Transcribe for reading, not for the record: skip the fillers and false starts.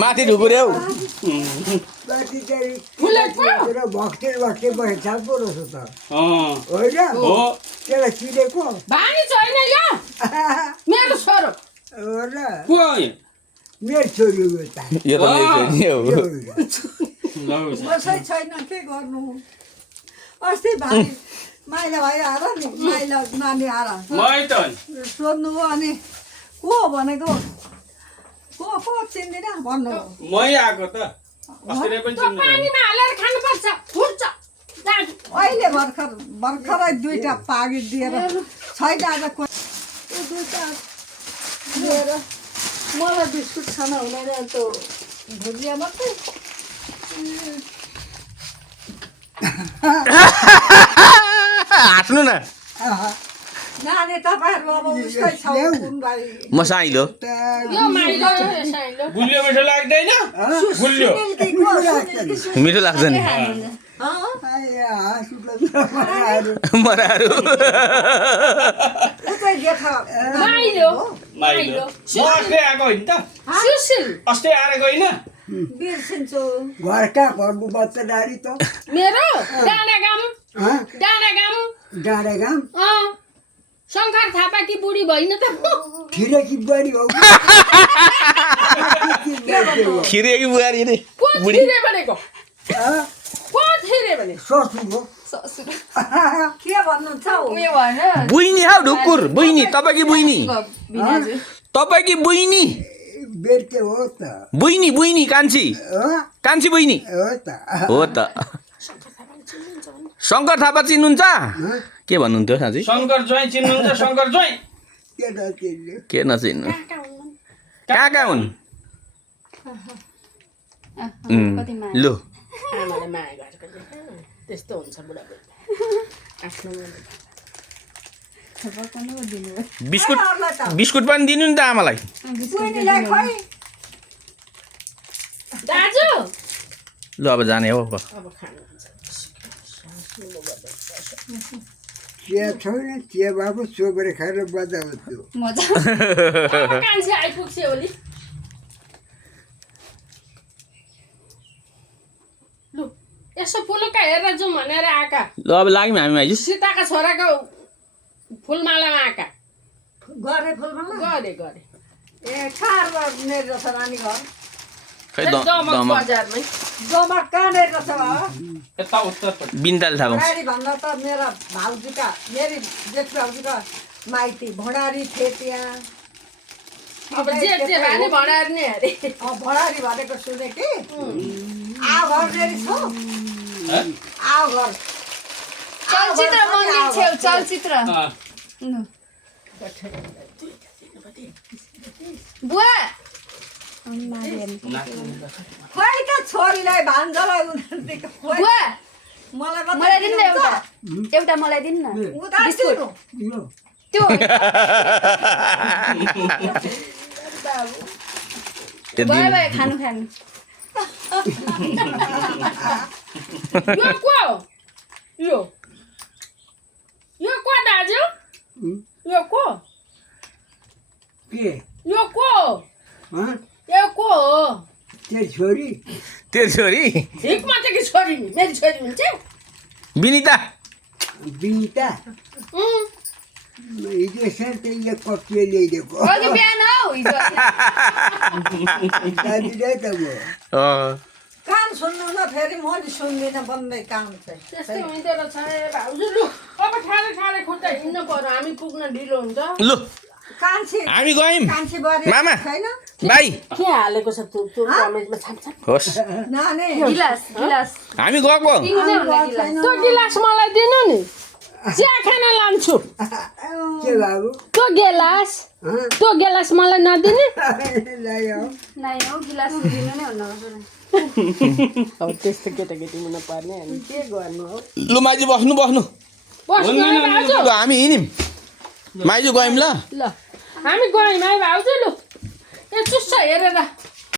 माथि ढुकुर्यौ माथि चाहिँ फुलेको भक्ति भक्ति बसेको पो रहेछ त अँ होइन हो त्यसलाई चिनेको भानी छैन यो मेरो छोरो हो र को मेरो छोरी हो त यो त मेरो छोरी हो बसै छैन के गर्नु अस्ति भाइ माइला भाइ आएर नि माइला नानी आएर मै त सोध्नु हो अनि को भनेको को चिन्दिनँ भन्नु मै आएको त अस्ति नै पनि त्यो चिन्नु पानीमा हालेर खानुपर्छ फुट्छ दाजु अहिले भर्खरै दुईटा पागी दिएर छैन आज त्यो दुईटा दिएर मलाई बिस्कुट खान हुँदैन त्यो भुजिया मात्रै हाँस्नु न नानी तपाईँहरू अब उसकै छ कुन भाइ म साइलो यो माइलो यो साइलो गुलियो मिठो लाग्दैन गुलियो मिठो लाग्छ नि मराहरू उतै जेठा माइलो माइलो म अस्ति आएको होइन त सुसिल अस्ति आएर गइन बिर्सिन्छु घरका घरको बच्चा नारी त मेरो डाँडा गाम डाँडागाम शङ्कर थापाकी बुढी भइन त खिरेकी बुहारी हो खिरेकी बुहारी रे को थिरे भनेको को थिरे भने ससुर हो के भन्नुहुन्छ हौ उयो भन बुइनी हौ ढुकुर बुइनी तपाईँकी बुइनी तपाईँकी बुइनी बेर्के हो त बुइनी बुइनी कान्छी कान्छी बुइनी हो त हो त शङ्कर थापा चिन्नुहुन्छ के भन्नुहुन्थ्यो साँच्चै शङ्कर ज्वाइँ चिन्नुहुन्छ शङ्कर ज्वाइँ के नचिन्ने के नचिन्नु कहाँ कहाँ हुन् कति मा लु आमाले माया गरेको देख्दैन त्यस्तो हुन्छ बुढाबुढी आफ्नो बिस्कुट बिस्कुट पनि दिनु नि त आमालाई बहिनीलाई खोइ दाजु लु अब जाने हो अब खानुहुन्छ चिया छैन चिया बाबु सोबेर खाएर बजाउँछु मजा कान्छी आइपुग्छ ओली लु यसो फुलुका हेरेर जाउँ भनेर आएका ल अब लाग्यौँ हामी आइज सीताका छोराको फुलमालामा आएका गरे फुलमा गरे ए खार मेरो रहेछ नानी घर खै दमक दम बजारमै जमा कहाँनिर रहेछ यता उत्तरपट्टि बिन्दाल थाहा भण्डारी भन्दा त मेरा भाउजूका मेरी जेठ भाउजूका माइती भण्डारी थिए त्यहाँ अब जे भए नि भडाएर नि अरे भण्डारी भनेको सुने कि आओ घर मेरी छ आओ घर चलचित्र मन्दिर छेउ चलचित्र अँ, बुवा खोइ त छोरीलाई भान्जालाई उनीहरूको खोइ बुवा मलाई मलाई दिनु न एउटा मलाई दिनु न उता बिस्कुट यो त्यो भयो भयो खानु खानु यो को हो? यो को दाजु यो को के यो को हो? हँ यो को हो त्यो छोरी तेरो छोरी हिक मात्रै छोरी नि मेरी छोरी हुन्छ विनिता बिनिता हिजो सर त यो कप्पी ल्याइदिएको अघि बिहान हौ हिजो दाजुलाई त म कान सुन्नु न फेरि म नि सुन्दिनँ बन्दै काम चाहिँ त्यस्तै हुँदो रहेछ ए भाउजू लु अब ठाडे खुट्टा हिँड्नु पर्यो हामी पुग्न ढिलो हुन्छ लु कान्छी हामी गयौँ कान्छी बरी मामा। छैन भाइ के हालेको छ तँ कमेन्टमा छाप होस् नानी गिलास गिलास हामी गएको पिउने होला गिलास त्यो गिलास मलाई दिनु नि चिया खान लान्छु के बाबु त्यो गिलास मलाई नदिने लाग्यो नाइ हौ गिलास दिनु नै हुन्न अब त्यस्तो केटाकेटी हुन पर्ने हामी के गर्नु हो लु माइजू बस्नु बस्नु है भाउजू लु हामी हिँड्यौँ माइजू गयौँ ल ल हामी गयौँ है भाउजू लु ए चुस्छ हेरेर